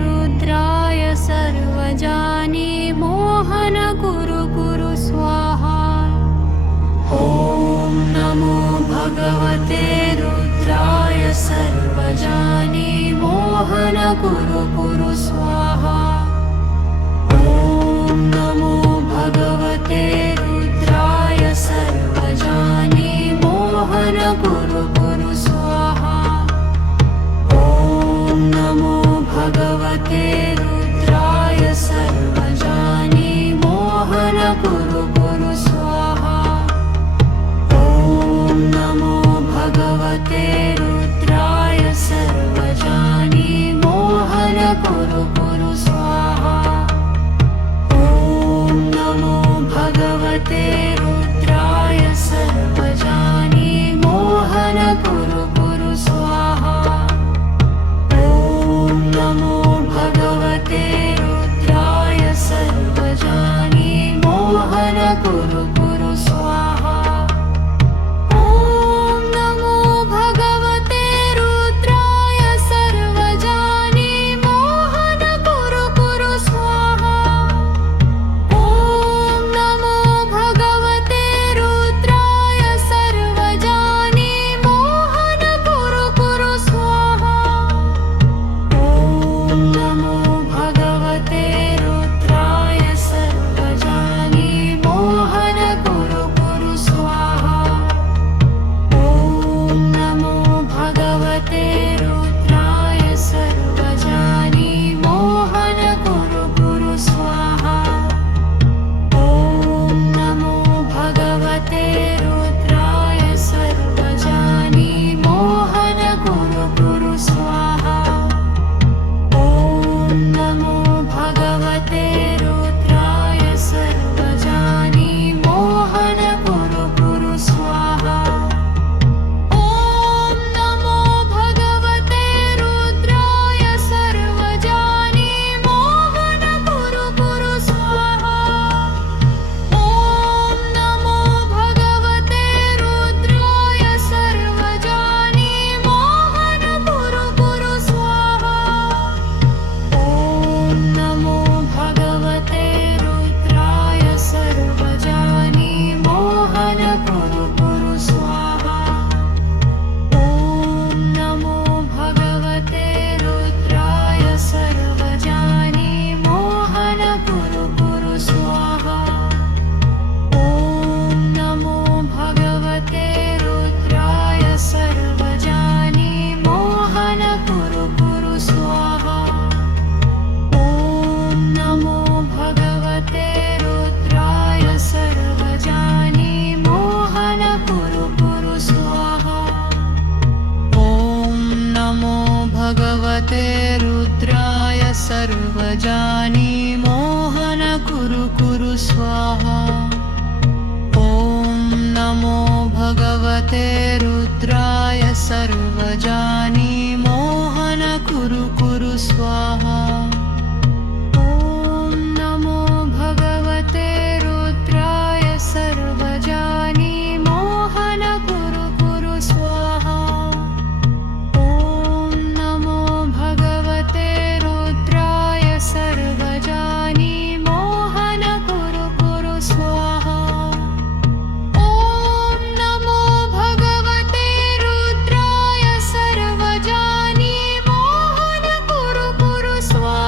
रुद्राय सर्वजानि मोहन कुरु कुरु स्वाहा। ॐ नमो भगवते रुद्राय सर्वजानि मोहन कुरु कुरु स्वाहा। ॐ नमो भगवते रुद्राय सर्वजानि मोहन कुरु कुरु स्वाहा। ॐ नमो भगवते रुद्राय सर्वजानि मोहन कुरु कुरु स्वाहा। ॐ नमो भगवते रुद्राय सर्वजानि मोहन कुरु कुरु स्वाहा। ॐ नमो भगवते रुद्राय सर्वजानि मोहन कुरु कुरु स्वाहा। ॐ नमो भगवते रुद्राय सर्वजानि मोहन कुरु कुरु स्वाहा। ॐ नमो भगवते रुद्राय सर्वजानि मोहन कुरु कुरु स्वाहा। ॐ नमो भगवते रुद्राय सर्वजानि मोहन कुरु कुरु स्वाहा। ॐ नमो भगवते रुद्राय सर्वजानि मोहन कुरु कुरु स्वाहा। ॐ नमो भगवते रुद्राय सर्वजानि मोहन कुरु कुरु स्वाहा। ॐ नमो भगवते रुद्राय सर्वजानि मोहन कुरु कुरु स्वाहा। ॐ नमो भगवते रुद्राय सर्वजानि मोहन कुरु कुरु स्वाहा। ॐ नमो भगवते रुद्राय सर्वजानि मोहन कुरु कुरु स्वाहा। ॐ नमो भगवते रुद्राय सर्वजानि मोहन कुरु कुरु स्वाहा। ॐ नमो भगवते रुद्राय सर्वजानि मोहन कुरु कुरु स्वाहा। ॐ नमो भगवते रुद्राय सर्वजानि मोहन कुरु कुरु स्वाहा। ॐ नमो भगवते रुद्राय सर्वजानि मोहन कुरु कुरु स्वाहा। ॐ नमो भगवते रुद्राय सर्वजानि मोहन कुरु कुरु स्वाहा। ॐ नमो भगवते रुद्राय सर्वजानि मोहन कुरु कुरु स्वाहा। ॐ नमो भगवते रुद्राय सर्वजानि मोहन कुरु कुरु स्वाहा। ॐ नमो भगवते रुद्राय सर्वजानि मोहन कुरु कुरु स्वाहा। ॐ नमो भगवते रुद्राय सर्वजानि मोहन कुरु कुरु स्वाहा। ॐ नमो भगवते रुद्राय सर्वजानि मोहन कुरु कुरु स्वाहा।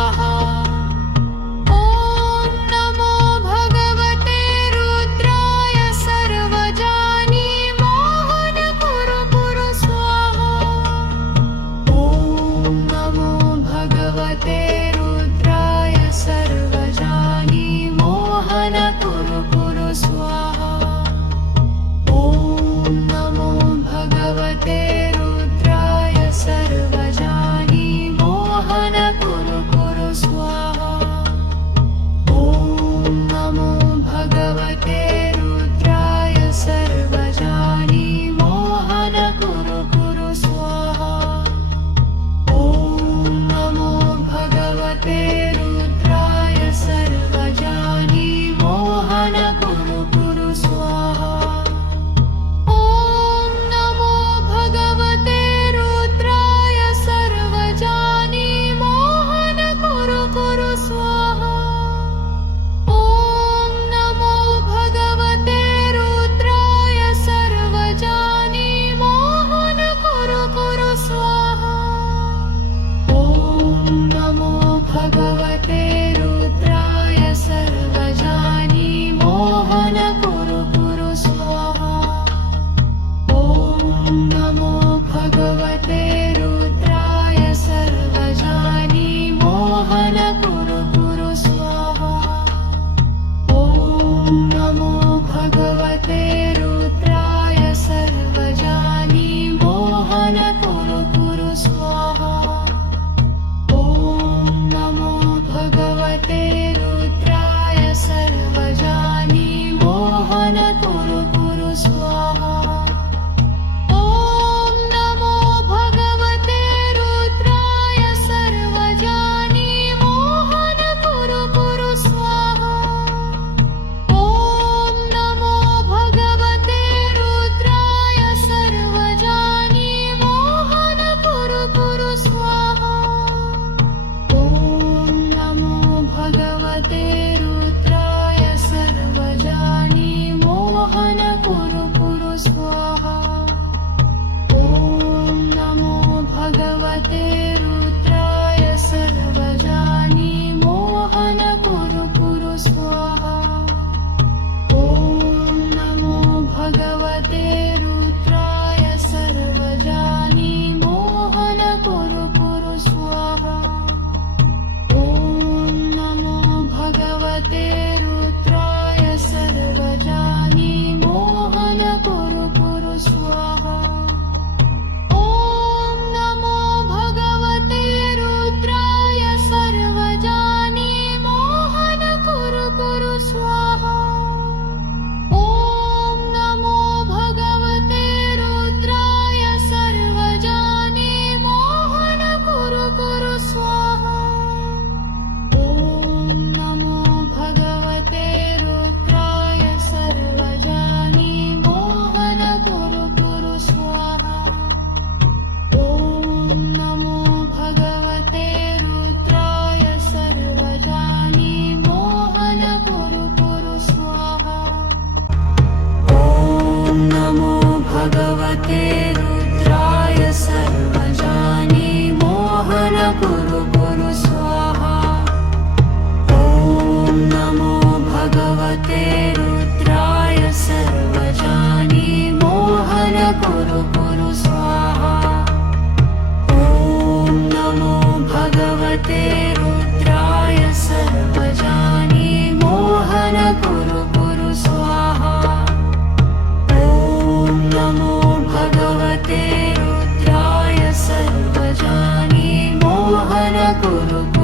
मोहन कुरु कुरु स्वाहा। ॐ नमो भगवते रुद्राय सर्वजानि मोहन कुरु कुरु स्वाहा। ॐ नमो भगवते रुद्राय सर्वजानि मोहन कुरु कुरु स्वाहा। ॐ नमो भगवते रुद्राय सर्वजानि मोहन कुरु कुरु स्वाहा। ॐ नमो भगवते रुद्राय सर्वजानि मोहन कुरु कुरु स्वाहा। ॐ नमो भगवते रुद्राय सर्वजानि मोहन कुरु कुरु स्वाहा। ॐ नमो भगवते रुद्राय सर्वजानि मोहन कुरु कुरु स्वाहा। ॐ नमो भगवते रुद्राय सर्वजानि मोहन कुरु कुरु स्वाहा। ॐ नमो भगवते रुद्राय सर्वजानि मोहन कुरु कुरु स्वाहा। ॐ नमो भगवते रुद्राय सर्वजानि मोहन कुरु कुरु स्वाहा। ॐ नमो भगवते रुद्राय सर्वजानि मोहन कुरु कुरु स्वाहा। ॐ नमो भगवते रुद्राय सर्वजानि मोहन कुरु कुरु स्वाहा। ॐ नमो भगवते रुद्राय सर्वजानि मोहन कुरु कुरु स्वाहा। ॐ नमो भगवते रुद्राय सर्वजानि मोहन कुरु कुरु स्वाहा। ॐ नमो भगवते रुद्राय सर्वजानि मोहन कुरु कुरु स्वाहा। ॐ नमो भगवते रुद्राय सर्वजानि मोहन कुरु कुरु स्वाहा। ॐ नमो भगवते रुद्राय सर्वजानि मोहन कुरु कुरु